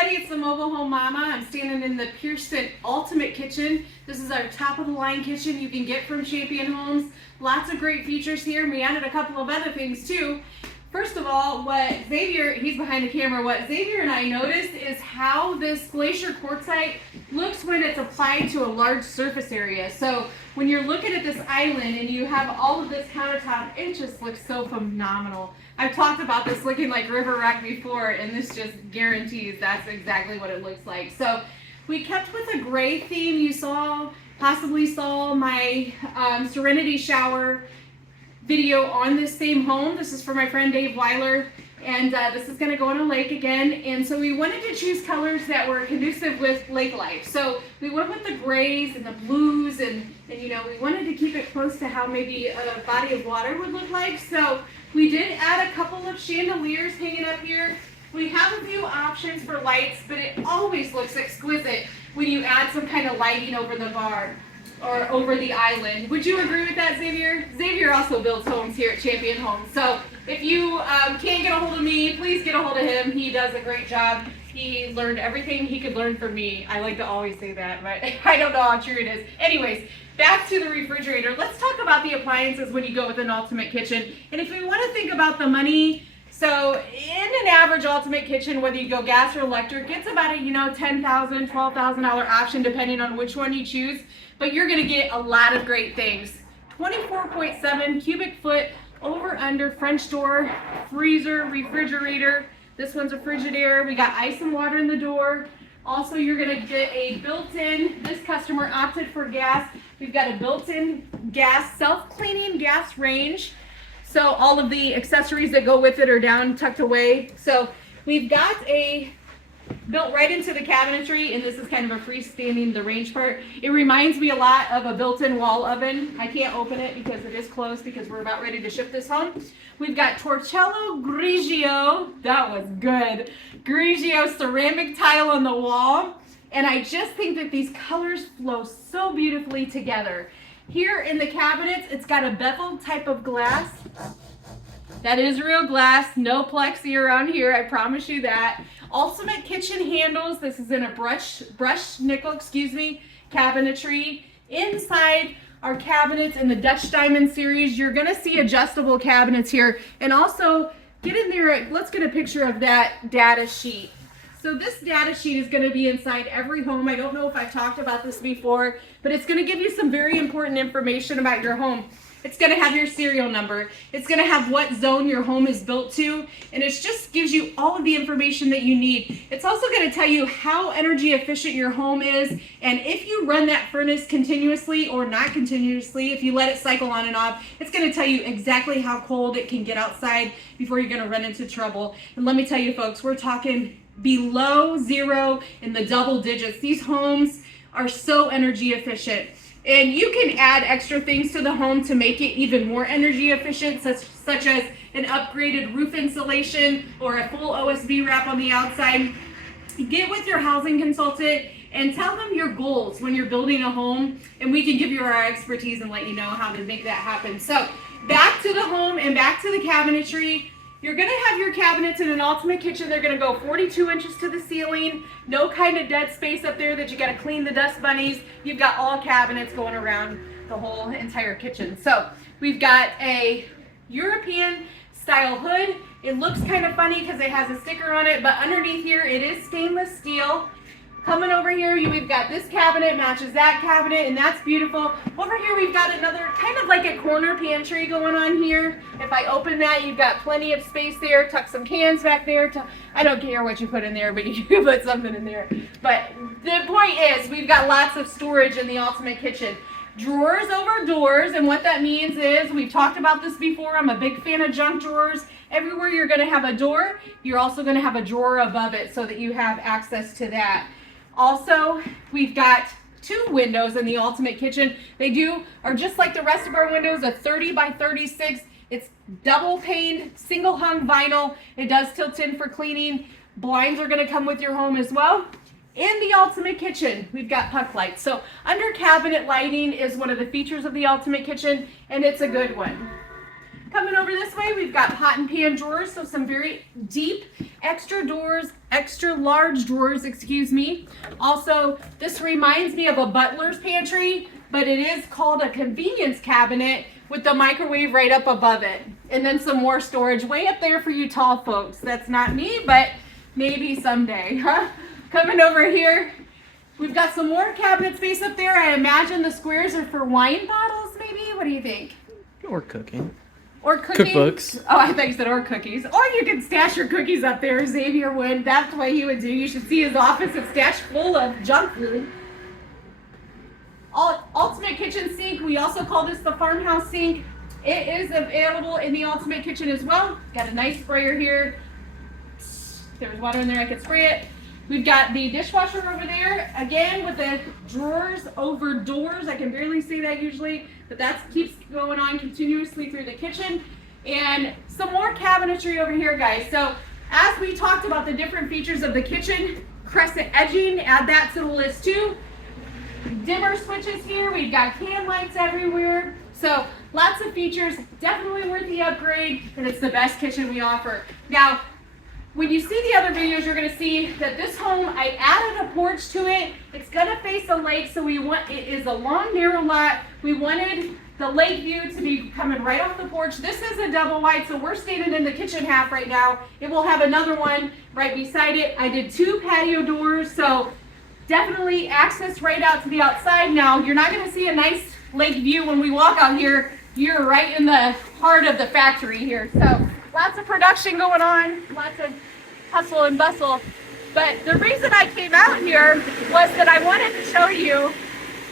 everybody, it's the Mobile Home Mama. I'm standing in the Pierceton Ultimate Kitchen. This is our top of the line kitchen you can get from Champion Homes. Lots of great features here. We added a couple of other things too. First of all, what Xavier, he's behind the camera, what Xavier and I noticed is how this glacier quartzite looks when it's applied to a large surface area. So when you're looking at this island and you have all of this countertop, it just looks so phenomenal. I've talked about this looking like River Rock before, and this just guarantees that's exactly what it looks like. So we kept with a gray theme. You possibly saw my Serenity shower video on this same home. This is for my friend Dave Weiler, and this is going to go on a lake again. And so we wanted to choose colors that were conducive with lake life. So we went with the grays and the blues, and you know, we wanted to keep it close to how maybe a body of water would look like. So we did add a couple of chandeliers hanging up here. We have a few options for lights, but it always looks exquisite when you add some kind of lighting over the bar or over the island. Would you agree with that, Xavier? Xavier also builds homes here at Champion Homes. So if you can't get a hold of me, please get a hold of him. He does a great job. He learned everything he could learn from me. I like to always say that, but I don't know how true it is. Anyways, back to the refrigerator. Let's talk about the appliances when you go with an ultimate kitchen. And if we want to think about the money, so in an average ultimate kitchen, whether you go gas or electric, it's about a $10,000, $12,000 option depending on which one you choose. But you're going to get a lot of great things. 24.7 cubic foot over under French door, freezer, refrigerator. This one's a Frigidaire. We got ice and water in the door. Also, you're going to get a built-in, this customer opted for gas. We've got a built-in gas, self-cleaning gas range. So all of the accessories that go with it are down, tucked away. So we've got a built right into the cabinetry, and this is kind of a freestanding, the range part. It reminds me a lot of a built-in wall oven. I can't open it because it is closed because we're about ready to ship this home. We've got Torcello Grigio, that was good, Grigio ceramic tile on the wall. And I just think that these colors flow so beautifully together. Here in the cabinets, it's got a beveled type of glass. That is real glass, no plexi around here, I promise you that. Ultimate kitchen handles. This is in a brushed nickel, cabinetry. Inside our cabinets in the Dutch Diamond series, you're gonna see adjustable cabinets here. And also, get in there, let's get a picture of that data sheet. So this data sheet is going to be inside every home. I don't know if I've talked about this before, but it's going to give you some very important information about your home. It's going to have your serial number. It's going to have what zone your home is built to, and it just gives you all of the information that you need. It's also going to tell you how energy efficient your home is, and if you run that furnace continuously or not continuously, if you let it cycle on and off, it's going to tell you exactly how cold it can get outside before you're going to run into trouble. And let me tell you folks, we're talking below zero in the double digits. These homes are so energy efficient. And you can add extra things to the home to make it even more energy efficient, such as an upgraded roof insulation or a full OSB wrap on the outside. Get with your housing consultant and tell them your goals when you're building a home, and we can give you our expertise and let you know how to make that happen. So back to the home and back to the cabinetry. You're going to have your cabinets in an ultimate kitchen. They're going to go 42 inches to the ceiling. No kind of dead space up there that you got to clean the dust bunnies. You've got all cabinets going around the whole entire kitchen. So we've got a European style hood. It looks kind of funny because it has a sticker on it, but underneath here it is stainless steel. Coming over here, we've got this cabinet, matches that cabinet, and that's beautiful. Over here, we've got another kind of like a corner pantry going on here. If I open that, you've got plenty of space there. Tuck some cans back there. I don't care what you put in there, but you can put something in there. But the point is, we've got lots of storage in the ultimate kitchen. Drawers over doors, and what that means is, we've talked about this before, I'm a big fan of junk drawers. Everywhere you're going to have a door, you're also going to have a drawer above it so that you have access to that. Also, we've got two windows in the ultimate kitchen. They are just like the rest of our windows, a 30 by 36. It's double paned, single hung vinyl. It does tilt in for cleaning. Blinds are going to come with your home as well. In the ultimate kitchen, we've got puck lights. So under cabinet lighting is one of the features of the ultimate kitchen, and it's a good one. Coming over this way, we've got pot and pan drawers, so some very deep extra large drawers, excuse me. Also, this reminds me of a butler's pantry, but it is called a convenience cabinet with the microwave right up above it. And then some more storage way up there for you tall folks. That's not me, but maybe someday, huh? Coming over here, we've got some more cabinet space up there. I imagine the squares are for wine bottles, maybe? What do you think? Or cooking. Or cooking. Cookbooks. Oh, I thought you said or cookies. Or you can stash your cookies up there. Xavier would. That's what he would do. You should see his office. It's stashed full of junk food. Ultimate kitchen sink. We also call this the farmhouse sink. It is available in the Ultimate Kitchen as well. Got a nice sprayer here. If there was water in there, I could spray it. We've got the dishwasher over there, again with the drawers over doors. I can barely say that usually, but that keeps going on continuously through the kitchen. And some more cabinetry over here, guys. So as we talked about the different features of the kitchen, crescent edging, add that to the list too. Dimmer switches here, we've got can lights everywhere. So lots of features, definitely worth the upgrade, and it's the best kitchen we offer. Now, when you see the other videos, you're gonna see that this home, I added a porch to it. It's gonna face a lake, so it is a long, narrow lot. We wanted the lake view to be coming right off the porch. This is a double wide, so we're standing in the kitchen half right now. It will have another one right beside it. I did 2 patio doors, so definitely access right out to the outside. Now, you're not gonna see a nice lake view when we walk out here. You're right in the heart of the factory here. So lots of production going on, lots of hustle and bustle. But the reason I came out here was that I wanted to show you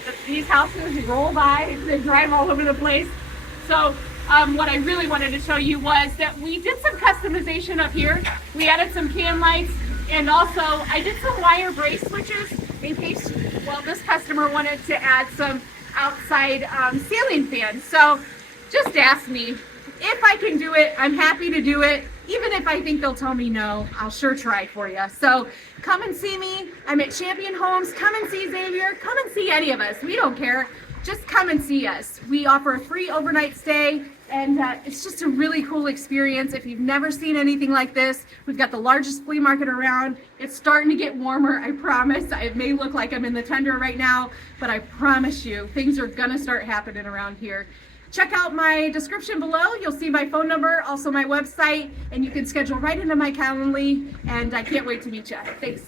that these houses roll by, they drive all over the place. So what I really wanted to show you was that we did some customization up here. We added some can lights, and also I did some wire brace switches in case, well, this customer wanted to add some outside ceiling fans. So just ask me. If I can do it, I'm happy to do it. Even if I think they'll tell me no, I'll sure try for you. So come and see me. I'm at Champion Homes. Come and see Xavier. Come and see any of us. We don't care. Just come and see us. We offer a free overnight stay, and it's just a really cool experience. If you've never seen anything like this, we've got the largest flea market around. It's starting to get warmer, I promise. It may look like I'm in the tundra right now, but I promise you, things are gonna start happening around here. Check out my description below. You'll see my phone number, also my website, and you can schedule right into my Calendly, and I can't wait to meet you. Thanks.